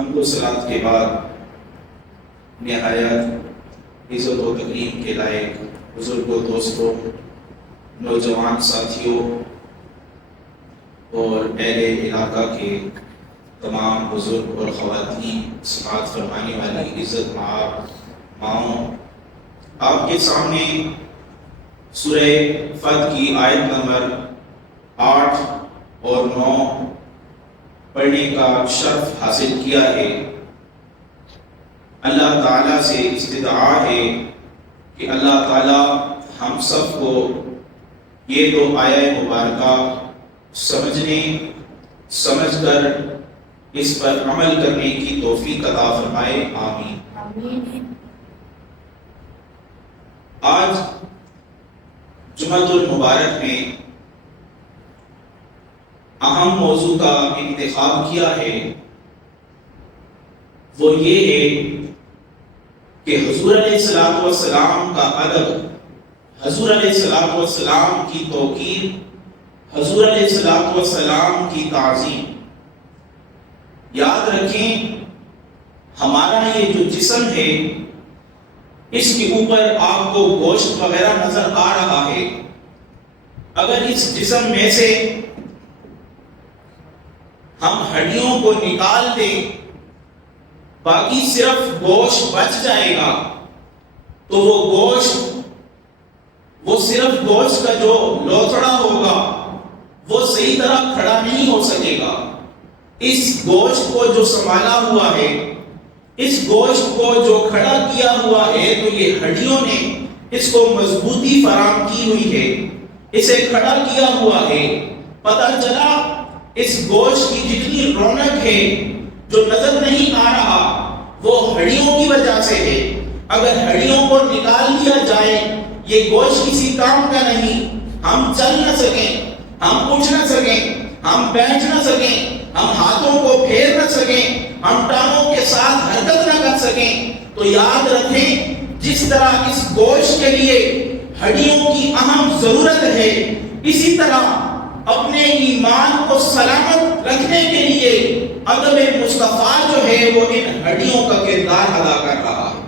حمد و صلات کے بعد نہایت عزت و تکریم کے لائق بزرگوں، دوستوں، نوجوان ساتھیوں اور اہل علاقہ کے تمام بزرگ اور خواتین، سماعت فرمانے والی عزت ماؤں، آپ کے سامنے سورہ فتح کی آیت نمبر 8 اور 9 پڑھنے کا شرف حاصل کیا ہے۔ اللہ تعالیٰ سے استدعا ہے کہ اللہ تعالیٰ ہم سب کو یہ دو آیات مبارکہ سمجھنے، سمجھ کر اس پر عمل کرنے کی توفیق عطا فرمائے، آمین۔ آج جمعۃ المبارک میں اہم موضوع کا انتخاب کیا ہے، وہ یہ ہے کہ حضور علیہ الصلوۃ والسلام کا ادب، حضور علیہ الصلوۃ والسلام کی توقیر، حضور علیہ الصلوۃ والسلام کی تعظیم۔ یاد رکھیں، ہمارا یہ جو جسم ہے، اس کے اوپر آپ کو گوشت وغیرہ نظر آ رہا ہے۔ اگر اس جسم میں سے ہم ہڈیوں کو نکال دیں، باقی صرف گوشت بچ جائے گا، تو وہ گوشت، وہ صرف گوشت کا جو لوتھڑا ہوگا وہ صحیح طرح کھڑا نہیں ہو سکے گا۔ اس گوشت کو جو سنبھالا ہوا ہے، اس گوشت کو جو کھڑا کیا ہوا ہے، تو یہ ہڈیوں نے اس کو مضبوطی فراہم کی ہوئی ہے، اسے کھڑا کیا ہوا ہے۔ پتہ چلا اس گوشت کی جتنی رونق ہے جو نظر نہیں آ رہا، وہ ہڈیوں کی وجہ سے ہے۔ اگر ہڈیوں کو نکال دیا جائے، یہ گوشت کسی کام کا نہیں، ہم چل نہ سکیں، ہم اٹھ نہ سکیں، ہم بیٹھ نہ سکیں، ہم ہاتھوں کو پھیر نہ سکیں، ہم ٹانگوں کے ساتھ حرکت نہ کر سکیں، تو یاد رکھیں جس طرح اس گوشت کے لیے ہڈیوں کی اہم ضرورت ہے، اسی طرح اپنے ایمان کو سلامت رکھنے کے لیے ادب مصطفیٰ جو ہے وہ ان ہڈیوں کا کردار ادا کر رہا ہے۔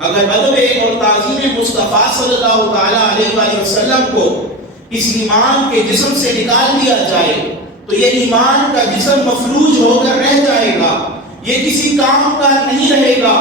اگر ادب اور تعظیم مصطفیٰ صلی اللہ تعالیٰ علیہ وآلہ وسلم کو اس ایمان کے جسم سے نکال دیا جائے، تو یہ ایمان کا جسم مفلوج ہو کر رہ جائے گا، یہ کسی کام کا نہیں رہے گا،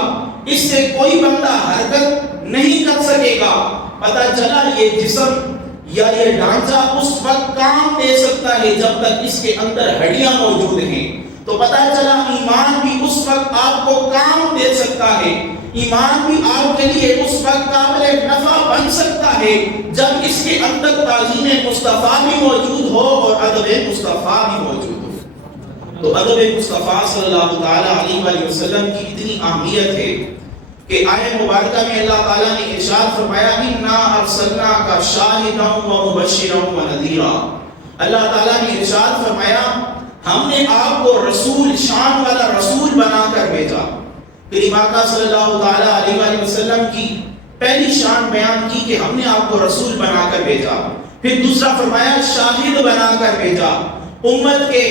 اس سے کوئی بندہ حرکت نہیں کر سکے گا۔ پتہ چلا یہ جسم یا یہ ڈھانچہ اس وقت کام دے سکتا ہے جب تک اس کے اندر ہڈیاں موجود ہیں۔ تو پتہ چلا ایمان بھی اس وقت آپ کو کام دے سکتا ہے، ایمان بھی آپ کے لیے اس وقت قابل نفع بن سکتا ہے جب اس کے اندر تعظیم مصطفیٰ بھی موجود ہو اور ادب مصطفیٰ بھی موجود ہو۔ تو ادب مصطفیٰ صلی اللہ تعالیٰ علیہ وآلہ وسلم کی اتنی اہمیت ہے کہ آیت مبارکہ میں اللہ تعالیٰ نے ارشاد فرمایا اِنَّا أَرْسَلْنَاكَ شَاهِدًا وَمُبَشِّرًا وَنَذِيرًا۔ اللہ تعالیٰ نے ارشاد فرمایا ہم نے آپ کو رسول، شان والا رسول بنا کر بھیجا۔ پھر آقا صلی اللہ تعالیٰ علیہ وآلہ وسلم کی پہلی شان بیان کی کہ ہم نے آپ کو رسول بنا کر بھیجا۔ پھر دوسرا فرمایا شاہد بنا کر بھیجا، امت کے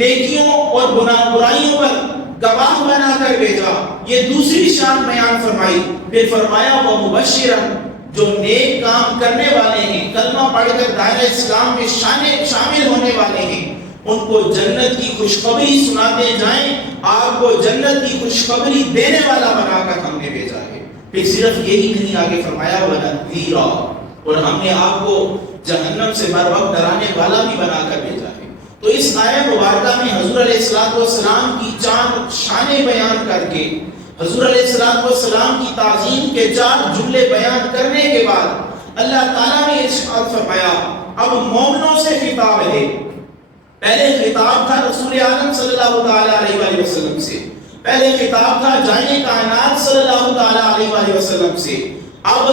نیکیوں اور برائیوں پر گواہ بنا کر بھیجا، یہ دوسری شان بیان فرمائی۔ پھر فرمایا وہ مبشرن، جو نیک کام کرنے والے ہیں، کلمہ پڑھ کر دائرہ اسلام میں شامل ہونے والے ہیں، ان کو جنت کی خوشخبری سناتے جائیں، آپ کو جنت کی خوشخبری دینے والا بنا کر ہم نے بھیجا ہے۔ پھر صرف یہی نہیں، آگے فرمایا وَنَذِيرًا، اور ہم نے آپ کو جہنم سے بر وقت ڈرانے والا بھی بنا کر بھیجا ہے۔ تو اس آیت مبارکہ میں حضور علیہ الصلوۃ والسلام کی چار شانیں بیان کر کے، حضور علیہ الصلوۃ والسلام کی تعظیم کے چار جملے بیان کرنے کے بعد اللہ تعالیٰ نے ارشاد فرمایا اب مومنوں سے خطاب ہے۔ پہلے خطاب تھا رسول اعظم صلی اللہ تعالیٰ علیہ وآلہ وسلم سے، پہلے خطاب تھا جانے کائنات صلی اللہ تعالیٰ علیہ وآلہ وسلم سے۔ اب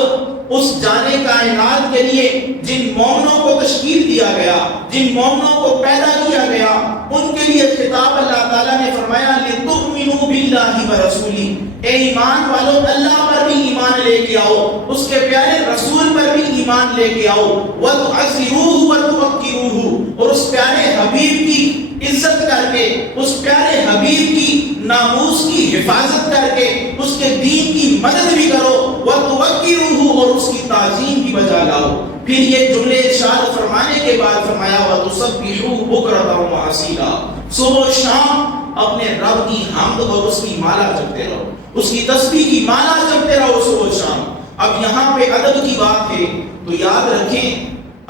اس جانے کائنات کے لیے جن مومنوں کو تشکیل دیا گیا، جن مومنوں کو پیدا کیا گیا، ان کے لیے خطاب اللہ تعالیٰ نے فرمایا لِتُؤْمِنُوا بِاللَّهِ وَرَسُولِهِ، اے ایمان والو اللہ پر بھی ایمان لے کے آؤ، اس کے پیارے رسول پر بھی ایمان لے کے آؤ، وَتُعَزِّرُوهُ وَتُوَقِّرُوهُ، اور اس پیارے حبیب کی عزت کر کے، اس پیارے حبیب کی ناموس کی حفاظت کر کے اس کے دین کی مدد بھی کرو، وَتُوَقِّرُوهُ، اور اس کی تعظیم بھی بجا لاؤ۔ پھر یہ جملے ارشاد فرمانے کے بعد فرمایا وَتُسَبِّحُوهُ بُكْرَةً وَأَصِيلًا، صبح و شام اپنے رب کی حمد اور اس کی مالا جپتے رہو، اس کی تسبیح کی مالا جپتے رہو صبح و شام۔ اب یہاں پہ ادب کی بات ہے تو یاد رکھیں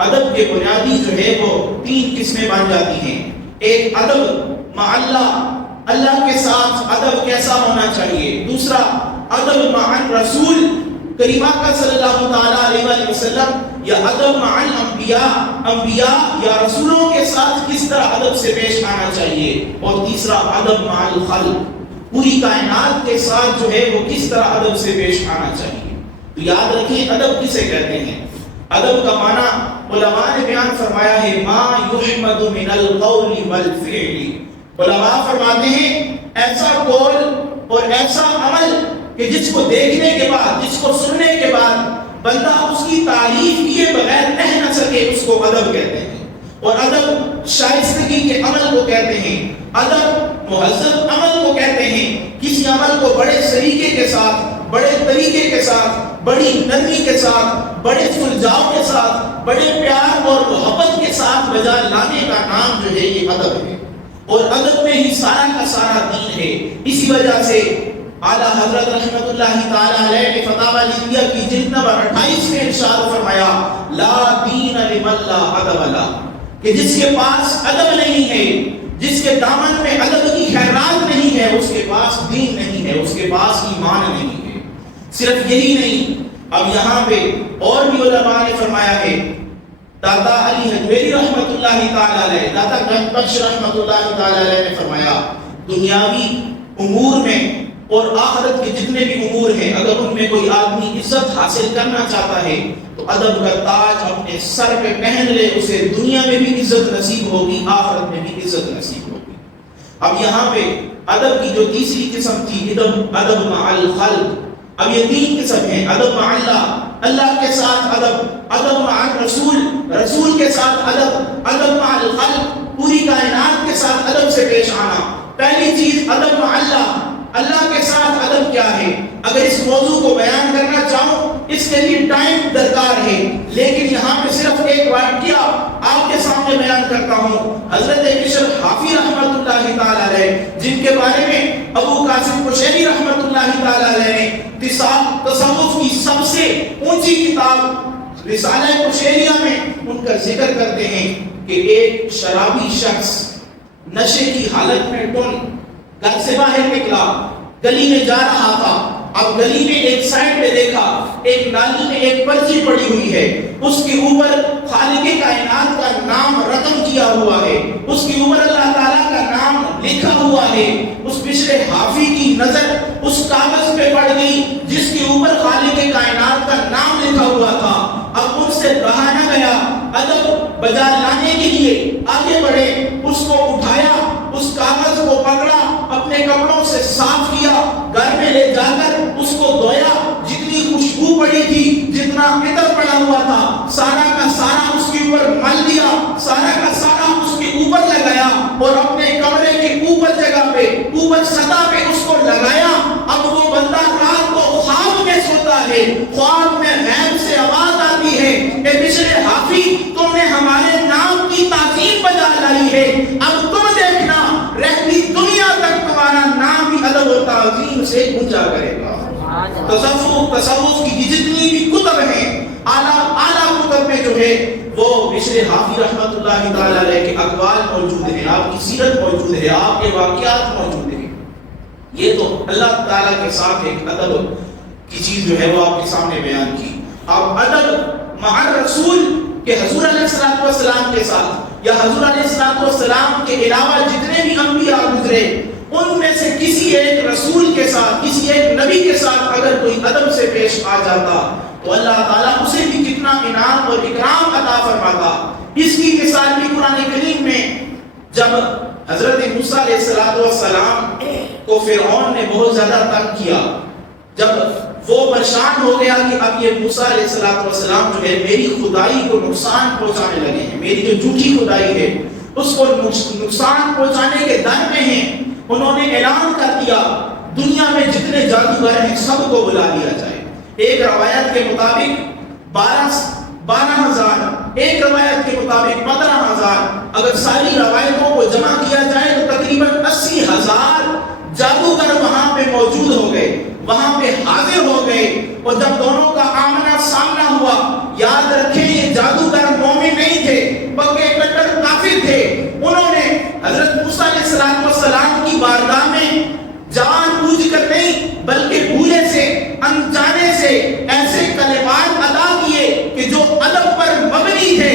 ادب کے بنیادی جو ہے وہ 3 قسمیں بن جاتی ہیں۔ ایک ادب مع اللہ، اللہ کے ساتھ ادب کیسا ہونا چاہیے۔ دوسرا ادب مع الرسول کریم کا صلی اللہ تعالیٰ علیہ وسلم، یا ادب مع الانبیاء، انبیاء یا رسولوں کے ساتھ کس طرح ادب سے پیش آنا چاہیے۔ اور تیسرا ادب مع الخلق، پوری کائنات کے ساتھ جو ہے وہ کس طرح ادب سے پیش آنا چاہیے۔ تو یاد رکھیں ادب کسے کہتے ہیں۔ ادب کا معنی علماء نے بیان فرمایا ہے ما یحمد من القول والفعل، علماء فرماتے ہیں ایسا قول اور ایسا عمل کہ جس کو دیکھنے کے بعد، جس کو سننے کے بعد بندہ اس کی تعریف کیے بغیر رہ نہ سکے، اس کو ادب کہتے ہیں۔ اور ادب شائستگی کے عمل کو کہتے ہیں، ادب مہذب عمل کو کہتے ہیں، کسی عمل کو بڑے سلیقے کے ساتھ، بڑے طریقے کے ساتھ، بڑی نرمی کے ساتھ، بڑے سلجھاؤ کے ساتھ، بڑے پیار اور محبت کے ساتھ بجا لانے کا نام جو ہے یہ ادب ہے، اور ادب میں ہی سارا کا سارا دین ہے۔ اسی وجہ سے اعلیٰ حضرت رحمت اللہ تعالیٰ علیہ نے فتاوی لیدیہ کی جلد نمبر 28 میں ارشاد فرمایا لا دین لمن لا ادب لہ، کہ جس کے پاس ادب نہیں ہے، جس کے دامن میں ادب کی خیرات نہیں ہے، اس کے پاس دین نہیں ہے، اس کے پاس ایمان نہیں ہے۔ صرف یہی نہیں، اب یہاں پہ اور بھی علماء نے فرمایا ہے، داتا علی حجویری رحمت اللہ تعالیٰ علیہ، داتا گنج بخش رحمت اللہ تعالیٰ علیہ نے فرمایا دنیاوی امور میں اور آخرت کے جتنے بھی امور ہیں، اگر ان میں کوئی آدمی عزت حاصل کرنا چاہتا ہے تو ادب کا تاج اپنے سر پہ پہن لے، اسے دنیا میں بھی عزت نصیب ہوگی، آخرت میں بھی عزت نصیب ہوگی۔ اب یہاں پہ ادب کی جو تیسری قسم تھی ادب مع الخلق، اب یہ 3 قسم ہیں، ادب مع اللہ، اللہ کے ساتھ ادب، ادب مع الرسول، رسول کے ساتھ ادب، ادب مع الخلق، پوری کائنات کے ساتھ ادب سے پیش آنا۔ پہلی چیز ادب مع اللہ، اللہ کے ساتھ ادب کیا ہے؟ اگر اس موضوع کو بیان کرنا چاہوں اس کے لیے ٹائم درکار ہے، لیکن یہاں پہ صرف ایک واقعہ آپ کے سامنے بیان کرتا ہوں۔ حضرت بشر حافی رحمت اللہ تعالیٰ علیہ، جن کے بارے میں ابو قاسم قشیری رحمت اللہ تعالیٰ علیہ نے تصوف کی سب سے اونچی کتاب رسالہ قشیریہ میں ان کا ذکر کرتے ہیں کہ ایک شرابی شخص نشے کی حالت میں گھر سے باہر نکلا، گلی میں جا رہا تھا، اب گلی میں ایک سائڈ پہ دیکھا ایک نالی میں ایک پرچی پڑی ہوئی ہے، اس کے اوپر خالق کائنات کا نام رقم کیا ہوا ہے، اس کے اوپر اللہ تعالیٰ کا نام لکھا ہوا ہے۔ اس بشر حافی کی نظر اس کاغذ پہ پڑ گئی جس کے اوپر خالق کائنات کا نام لکھا ہوا تھا۔ اب ان سے کہا نہ گیا، ادب بجا لانے کے لیے آگے بڑھے، اس کو اٹھایا، اس کاغذ کو پکڑا، اپنے کپڑوں سے صاف کیا، گھر میں لے جا کر اس کو دھویا، جتنی خوشبو پڑی تھی، جتنا عطر پڑا ہوا تھا، سارا کا سارا اس کے اوپر مل دیا، سارا کا سارا اس کے اوپر لگایا، اور اپنے کمرے کے اوپر جگہ پہ، اوپر سطح پہ اس کو لگایا۔ اب وہ بندہ رات کو خواب میں سوتا ہے، خواب میں غیب سے آواز آتی ہے، اے بشر حافی تم نے ہمارے نام کی تعظیم بجا لائی ہے، اب تم دیکھنا رہتی دنیا تک تمہارا نام بھی ادب و تعظیم سے گونجا کرے گا۔ تصوف کی جتنی بھی کتب ہیں، اعلیٰ کتب میں جو ہے وہ بشر حافی رحمت اللہ تعالیٰ علیہ کے اقوال موجود ہیں، آپ کی سیرت موجود ہے، آپ کے واقعات موجود ہیں۔ یہ تو اللہ تعالیٰ کے ساتھ ایک ادب کی چیز جو ہے وہ آپ کے سامنے بیان کی۔ اب ادب مع الرسول کہ حضور علیہ السلام کے ساتھ یا حضور علیہ السلام کے علاوہ جتنے بھی انبیاء گزرے ان میں سے کسی ایک رسول کے ساتھ، کسی ایک نبی کے ساتھ اگر کوئی ادب سے پیش آ جاتا تو اللہ تعالیٰ اسے بھی کتنا انعام اور اکرام عطا فرماتا۔ اس کی مثال بھی قرآن کریم میں جب حضرت موسیٰ علیہ السلام کو فرعون نے بہت زیادہ تنگ کیا، جب وہ پریشان ہو گیا کہ اب یہ موسیٰ علیہ السلام جو ہے میری خدائی کو نقصان پہنچانے لگے ہیں، میری جو جھوٹی خدائی ہے اس کو نقصان پہنچانے کے در میں ہیں، انہوں نے اعلان کر دیا دنیا میں جتنے جادوگر ہیں سب کو بلا لیا جائے۔ ایک روایت کے مطابق 12,000، ایک روایت کے مطابق 15,000، اگر ساری روایتوں کو جمع کیا جائے تو تقریباً 80,000 جادوگر وہاں پہ موجود ہو گئے، وہاں پہ حاضر ہو گئے۔ اور جب دونوں کا آمنا سامنا ہوا، یاد رکھیں یہ جادوگر مومن نہیں تھے، پکے کٹر کافر تھے۔ انہوں نے حضرت موسیٰ علیہ السلام کی بارگاہ میں جان بوجھ کر نہیں بلکہ بھولے سے انجانے سے ایسے کلمات ادا کیے کہ جو ادب پر مبنی تھے،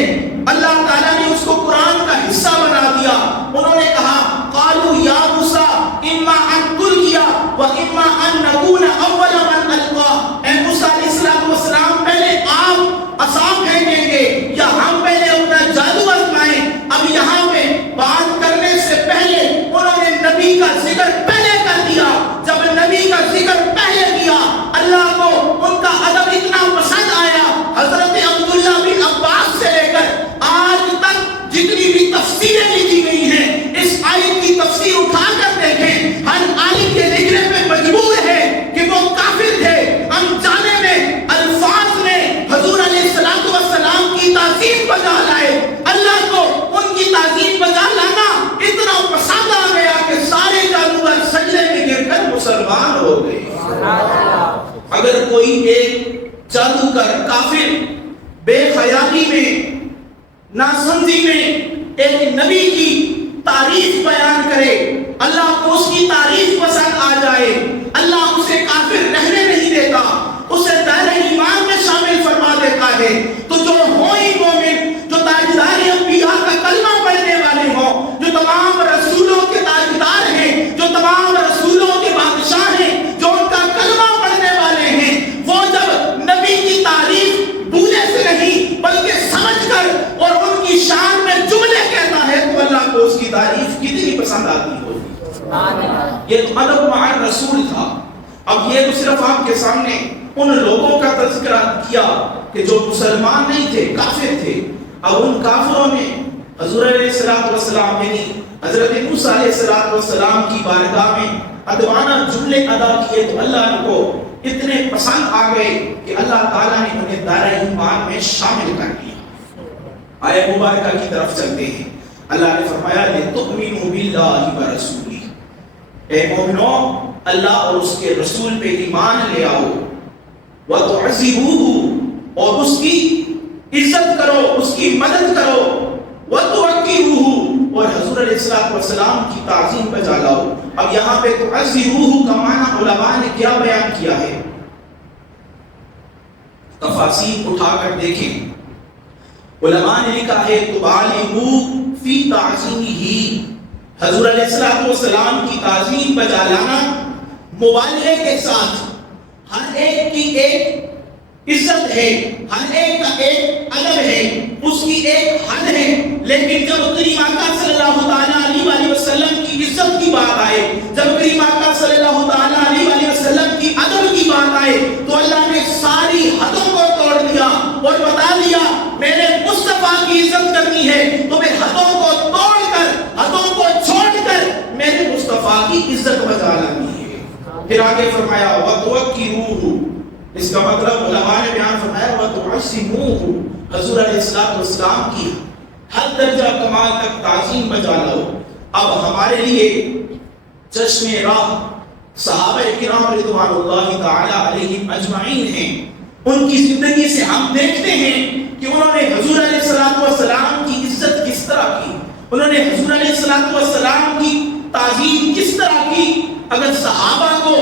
اللہ تعالیٰ نے اس کو قرآن کا حصہ بنا دیا۔ انہوں نے کہا قالوا یا موسیٰ اما ان تلقی و اما ان نکون اول من القی، اے موسیٰ علیہ السلام پہلے آپ عصا پھینکیں گے یا ہم پہلے اپنا جادو آزمائیں؟ اب یہاں پہ بات کرنے سے پہلے انہوں نے نبی کا ذکر پہلے کر دیا۔ جب نبی کا ذکر پہلے کیا، اللہ کو ان کا ادب اتنا پسند آیا، حضرت عبداللہ بن عباس سے لے کر آج تک جتنی بھی تفسیریں لکھی گئی ہیں، اس آیت کی تفسیر اٹھا کر دیکھیں، ہر آیت کے لکھنے پہ مجبور ہے کہ وہ کافر تھے، انجانے میں الفاظ میں حضور علیہ السلام کی تعظیم بجا لائے۔ اللہ کو ان کی تعظیم بجا لانا اتنا پسند آ گیا کہ سارے جادوگر سجدے میں گر کر مسلمان ہو گئے۔ اگر کوئی ایک جادوگر کافر بے خیالی میں، ناسمجھی میں ایک نبی کی تعریف بیان کرے، اللہ کو اس کی تعریف پسند آ جائے، اللہ اسے کافر رہنے نہیں دیتا، اسے دائرہ ایمان میں شامل فرما دیتا ہے۔ تو جو ہوں ہی مومن، جو تاجدار انبیاء کا کلمہ پڑھنے والے ہوں، جو تمام رسولوں کے تاجدار ہیں، جو تمام رسولوں کے بادشاہ ہیں، جو ان کا کلمہ پڑھنے والے ہیں، وہ جب نبی کی تعریف بھولے سے نہیں بلکہ سمجھ کر اور ان کی شان میں جملے کہتا ہے تو اللہ کو اس کی تعریف کتنی پسند آتی ہوگی۔ یہ تو ادب مع الرسول تھا۔ اب یہ تو صرف آپ کے سامنے ان لوگوں کا تذکرہ کیا کہ جو مسلمان نہیں تھے، کافر تھے۔ اب ان کافروں نے حضور علیہ السلام یعنی حضرت موسیٰ علیہ السلام کی بارگاہ میں ادبانہ جملے ادا کیے تو اللہ کو اتنے پسند آ گئے کہ اللہ تعالیٰ نے انہیں دائرہ ایمان میں شامل کر دیا۔ آیت مبارکہ کی طرف چلتے ہیں۔ اللہ نے فرمایا لِتُؤْمِنُوا بِاللَّهِ وَرَسُولِهِ، اے مومنو اللہ اور اس کے رسول پہ ایمان لے آؤ، وَتُعْزِبُوهُ اور اس کی عزت کرو، اس کی مدد کرو، وَتُوَقِّرُوهُ اور حضور علیہ السلام کی تعظیم بجا لاؤ۔ اب یہاں پہ تُعْزِبُوهُ کا معنی علماء نے کیا بیان کیا ہے؟ تفاسیر اٹھا کر دیکھیں، علماء نے لکھا ہے تُبَالِغُوا فِي تَعْظِيمِهِ، حضور علیہ السلام کی تعظیم بجا لانا مبالغے کے ساتھ، ہر ایک کی ایک عزت ہے، ہر ایک کا ایک ادب ہے، اس کی ایک حد ہے، لیکن جب کریم آقا صلی اللہ تعالیٰ علیہ وسلم کی عزت کی بات آئے، جب کریم آقا صلی اللہ تعالیٰ علیہ وسلم کی ادب کی بات آئے تو اللہ نے ساری حدوں کو توڑ دیا اور بتا دیا میرے مصطفیٰ کی عزت کرنی ہے تو میں حدوں کو توڑ کر، حدوں کو چھوڑ کر میرے مصطفیٰ کی عزت بجا لانی ہے۔ پھر آگے فرمایا وَتُوَقِّرُوهُ، اس کا مطلب علماء نے بیان فرمایا وَتُعَظِّمُوهُ، حضور علیہ السلام کی ہر درجہ کمال تک تعظیم بجا لاؤ۔ اب ہمارے لیے چشم راہ صحابہ کرام رضوان اللہ تعالی علیہم اجمعین ہیں، ان کی زندگی سے ہم دیکھتے ہیں کہ انہوں نے حضور علیہ السلام کی عزت کس طرح کی، انہوں نے حضور علیہ السلام کی تعظیم کس طرح کی۔ اگر صحابہ کو،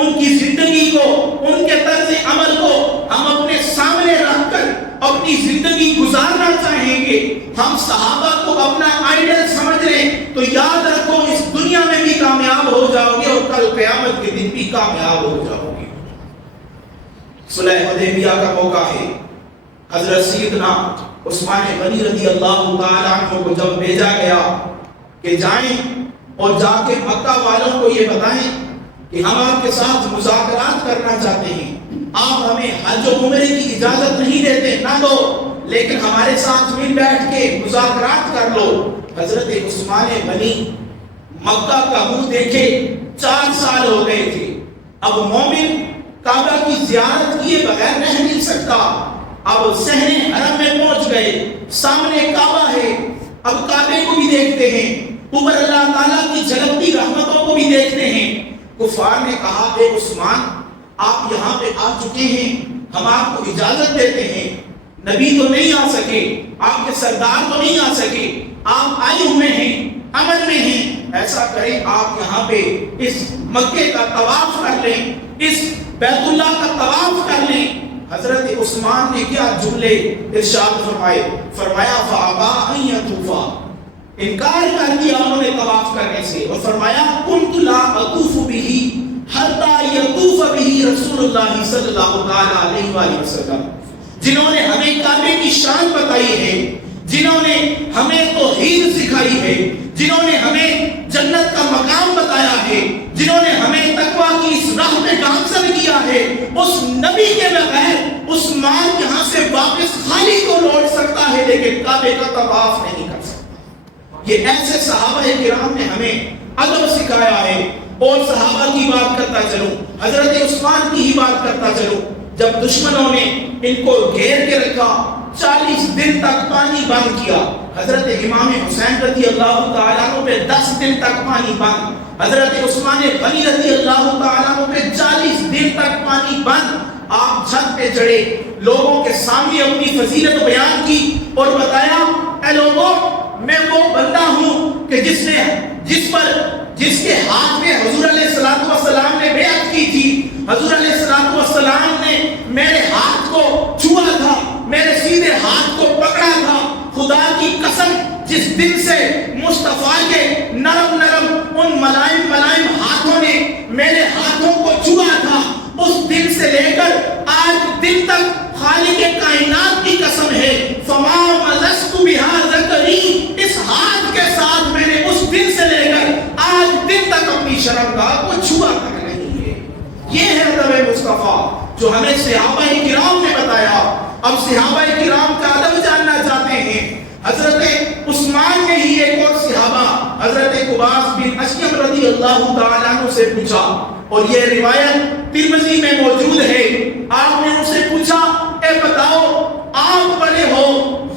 ان کی زندگی کو، ان کے طرز عمل کو ہم اپنے سامنے رکھ کر اپنی زندگی گزارنا چاہیں گے، ہم صحابہ کو اپنا آئیڈل سمجھ لیں تو یاد رکھو اس دنیا میں بھی کامیاب ہو جاؤ گے اور کل قیامت کے دن بھی کامیاب ہو جاؤ گے۔ صلح حدیبیہ کا موقع ہے، حضرت سیدنا عثمان غنی رضی اللہ تعالیٰ عنہ کو جب بھیجا گیا کہ جائیں اور جا کے مکہ والوں کو یہ بتائیں کہ ہم آپ کے ساتھ مذاکرات کرنا چاہتے ہیں، آپ ہمیں حج و عمرے کی اجازت نہیں دیتے، نہ دو، لیکن ہمارے ساتھ مل بیٹھ کے مذاکرات کر لو۔ حضرت عثمان غنی مکہ کا منہ دیکھے 4 سال ہو گئے تھے. اب مومن کعبہ کی زیارت کیے بغیر رہ نہیں سکتا. اب صحن حرم میں پہنچ گئے, سامنے کعبہ ہے, اب کعبے کو بھی دیکھتے ہیں, اوپر اللہ تعالیٰ کی جھلکتی رحمتوں کو بھی دیکھتے ہیں. کفار نے کہا اے عثمان آپ یہاں پہ آ چکے ہیں, ہم آپ کو اجازت دیتے ہیں. نبی تو نہیں آ سکے, آپ کے سردار تو نہیں آ سکے, آپ آئے ہوئے ہیں, امن میں ہیں. ایسا کریں آپ یہاں پہ اس مکے کا طواف کر لیں, اس بیت اللہ کا طواف کر لیں. حضرت عثمان نے کیا جملے ارشاد فرمائے, فرمایا فابا ان یطوفا, انکار کر دیا انہوں نے طواف کرنے سے, اور فرمایا کنت لا اطوف به حتی یطوف به رسول اللہ صلی اللہ علیہ وآلہ وسلم. جنہوں نے ہمیں کعبے کی شان بتائی ہے, جنہوں نے ہمیں توحید سکھائی ہے, جنہوں نے ہمیں جنت کا مقام بتایا ہے, جنہوں نے ہمیں تقویٰ کی اس راہ پہ گامزن کیا ہے, اس نبی کے بغیر عثمان یہاں سے واپس خالی تو لوٹ سکتا ہے لیکن کعبے کا طواف نہیں کر سکتا. یہ ایسے صحابہ کرام نے ہمیں ادب سکھایا ہے. اور صحابہ کی بات کرتا چلوں, حضرت عثمان کی ہی بات کرتا چلوں. جب دشمنوں نے ان کو گھیر کے رکھا, 40 دن تک پانی بند کیا, حضرت امام حسین رضی اللہ تعالیٰ عنہ پہ 10 دن تک پانی بند, حضرت عثمان غنی رضی اللہ تعالیٰ عنہ پہ 40 دن تک پانی بند. آپ چھت پہ چڑھے, لوگوں کے سامنے اپنی فضیلت بیان کی اور بتایا اے لوگوں میں وہ بندہ ہوں کہ جس کے ہاتھ میں حضور علیہ الصلوۃ والسلام نے بیعت کی تھی. حضور علیہ الصلوۃ والسلام نے میرے ہاتھ کو چھوا تھا, میرے سیدھے ہاتھ کو پکڑا تھا. خدا کی قسم جس دن سے مصطفیٰ کے نرم نرم ان ملائم ہاتھوں نے میرے ہاتھوں کو چھوا تھا, اس دن سے لے کر آج دن تک خالق کائنات کی قسم ہے فما ملست بہذا کریم, اس ہاتھ کے ساتھ میں نے اس دن سے لے کر آج دن تک اپنی شرمگاہ کو چھوا تک نہیں ہے. یہ ہے ادب مصطفیٰ جو ہمیں صحابہ کرام نے بتایا. اب صحابہ کرام کا ادب جاننا چاہتے ہیں. حضرت عثمان نے ہی ایک اور صحابہ حضرت قباس بن اشعث رضی اللہ تعالیٰ عنہ سے پوچھا, اور یہ روایت ترمذی میں موجود ہے. آپ نے ان سے پوچھا اے بتاؤ آپ بڑے ہو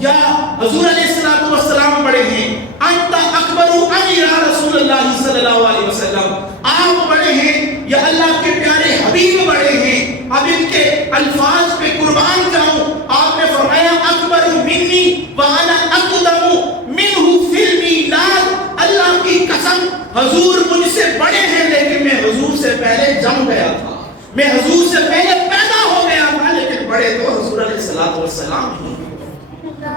یا حضور علیہ الصلوۃ والسلام بڑے ہیں؟ انت اکبر ام یا رسول اللہ صلی اللہ علیہ وسلم, آپ بڑے ہیں یا اللہ کے پیارے حبیب بڑے ہیں؟ اب ان کے الفاظ پہ قربان جاؤں. آپ نے فرمایا اکبر منی وانا اقدم منہ فی المیلاد, اللہ کی قسم حضور مجھ سے بڑے ہیں لیکن میں حضور سے پہلے جم گیا تھا, میں حضور سے پہلے پیدا ہو گیا تھا, لیکن بڑے تو حضور علیہ الصلوۃ والسلام ہی.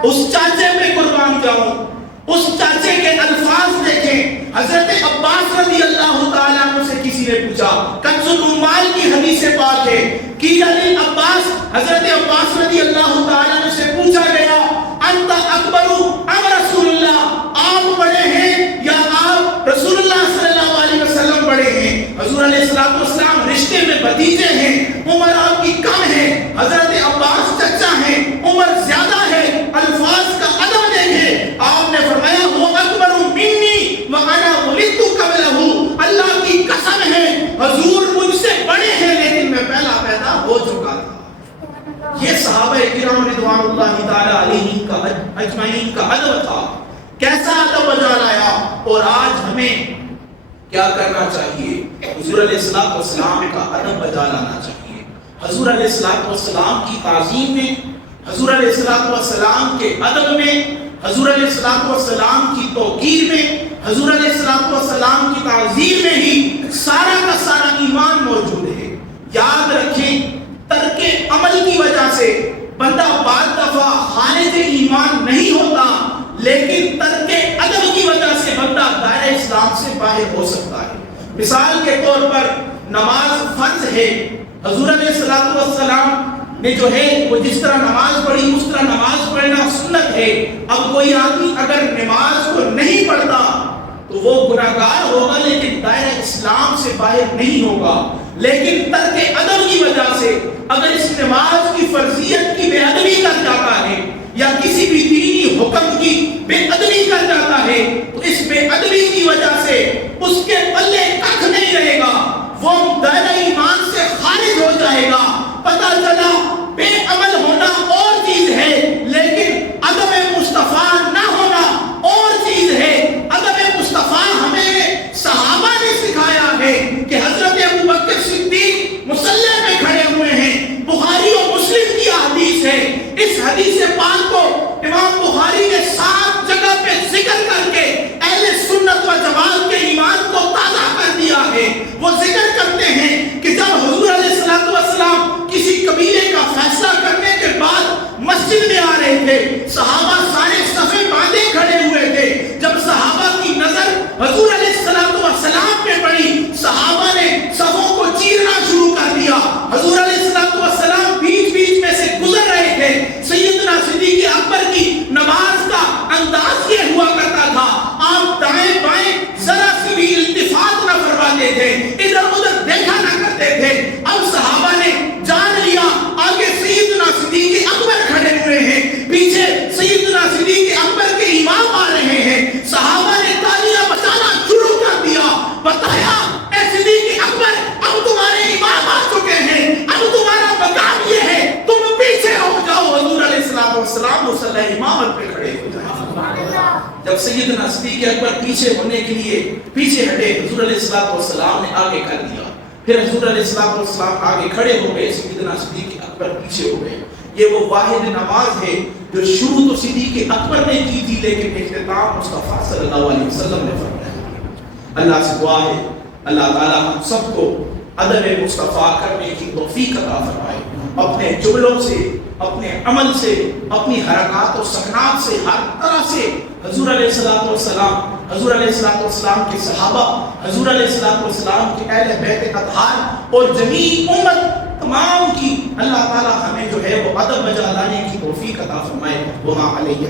اس چاچے پہ قربان جاؤں, اس چاچے کے الفاظ دیکھیں. حضرت عباس رضی اللہ تعالیٰ عنہ سے کسی نے پوچھا, کنز الاموال کی حدیث پاک ہے, قیل للعباس, حضرت عباس رضی اللہ تعالیٰ عنہ سے پوچھا گیا انت اکبر ام رسول اللہ, آپ بڑے ہیں یا آپ رسول اللہ صلی اللہ علیہ وسلم بڑے ہیں؟ حضور علیہ الصلوۃ والسلام رشتے میں بھتیجے ہیں, عمر آپ کی کم ہے, حضرت عباس چچا ہیں, عمر زیادہ ہے. الفاظ کا ادب دیکھیں. آپ نے فرمایا وہ اکبر منی وانا ولدت قبلہ, اللہ کی قسم ہے حضور مجھ سے بڑے ہیں لیکن میں پہلا پیدا ہو چکا تھا. یہ صحابہ کرام رضوان اللہ تعالی علیہم کا اجمعین کا ادب تھا. کیسا ادب بجا لایا. اور آج ہمیں کیا کرنا چاہیے؟ حضور علیہ الصلوۃ والسلام کا ادب بجا لانا چاہیے. حضور علیہ الصلوۃ والسلام کی تعظیم میں, حضور علیہ الصلوۃ والسلام کے ادب میں, حضور علیہ الصلوۃ والسلام کی توقیر میں, حضور علیہ الصلوۃ والسلام کی تعظیم میں ہی سارا کا سارا ایمان موجود ہے. یاد رکھیں ترک عمل کی وجہ سے بندہ بعض دفعہ خارج ایمان نہیں ہوتا, لیکن ترک ادب کی وجہ سے بندہ دائرہ اسلام سے باہر ہو سکتا ہے. مثال کے طور پر نماز فرض ہے, حضور علیہ الصلوۃ والسلام نے جو ہے وہ جس طرح نماز پڑھی اس طرح نماز پڑھنا سنت ہے. اب کوئی آدمی اگر نماز کو نہیں پڑھتا تو وہ گناہگار ہوگا لیکن دائرہ اسلام سے باہر نہیں ہوگا. لیکن ترک ادب کی وجہ سے اگر اس نماز کی فرضیت کی بے ادبی کر جاتا ہے یا کسی بھی دینی حکم کی بے ادبی کر جاتا ہے تو اس بے ادبی کی وجہ سے اس کے پلے کچھ نہیں رہے گا، وہ دائرہ ایمان سے خارج ہو جائے گا۔ پتہ چلا بے عمل ہونا اور چیز ہے، لیکن ادب مصطفیٰ نہ ہونا اور چیز ہے۔ ادب مصطفیٰ ہمیں صحابہ نے سکھایا ہے کہ حضرت ابوبکر صدیق مصلی میں کھڑے ہوئے ہیں، بخاری و مسلم کی حدیث ہے۔ اس حدیث پاک کو امام بخاری نے 7 جگہ پہ ذکر کر کے اہل سنت و جماعت کے ایمان کو تازہ کر دیا ہے۔ وہ ذکر کرتے ہیں کہ جب حضور علیہ السلام کسی قبیلے کا فیصلہ کرنے کے بعد مسجد میں آ رہے تھے، صحابہ سارے صفیں باندھے کھڑے ہوئے تھے۔ جب صحابہ کی نظر حضور علیہ السلام پہ پڑی، صحابہ نے صفوں کو چیرنا شروع کر دیا۔ حضور علیہ السلام بیچ بیچ میں سے گزر رہے تھے۔ سیدنا صدیق اکبر کی نماز کا انداز یہ ہوا کرتا تھا، آپ دائیں بائیں ذرا سی بھی التفات نہ فرماتے تھے، ادھر ادھر دیکھا نہ کرتے تھے۔ اب صحابہ نے جان لیا آگے سیدنا صدیق اکبر کھڑے ہوئے ہیں، پیچھے سیدنا صدیق اکبر کے امام آ رہے ہیں۔ صحابہ نے تالیاں بجانا شروع کر دیا، بتایا اے صدیق اکبر اب تمہارے امام آ چکے ہیں، اب تمہارا مقام یہ ہے تم پیچھے ہو جاؤ۔ حضور علیہ السلام مصلی امامت پہ کھڑے ہو جائیں۔ جب سیدنا صدیق اکبر پیچھے ہونے کے لیے پیچھے ہٹے، حضور علیہ السلام نے آگے کر دیا۔ پھر حضور علیہ السلام آگے کھڑے ہو گئے، سیدنا صدیق اکبر پیچھے ہو گئے۔ یہ وہ واحد نماز ہے جو شروع تو صدیق اکبر نے کی تھی، لیکن اختتام مصطفیٰ صلی اللہ علیہ وسلم نے فرمایا۔ اللہ سے دعا ہے اللہ تعالیٰ ہم سب کو ادب مصطفیٰ کرنے کی توفیق عطا فرمائے، اپنے جملوں سے، اپنے عمل سے، اپنی حرکات و سکنات سے، ہر طرح سے حضور علیہ السلام، حضور علیہ السلام کے صحابہ، حضور علیہ السلام کے اہل بیت اطہار اور جمیع امت تمام کی اللہ تعالیٰ ہمیں جو ہے وہ ادب بجا لانے کی توفیق عطا فرمائے۔ وما علیہ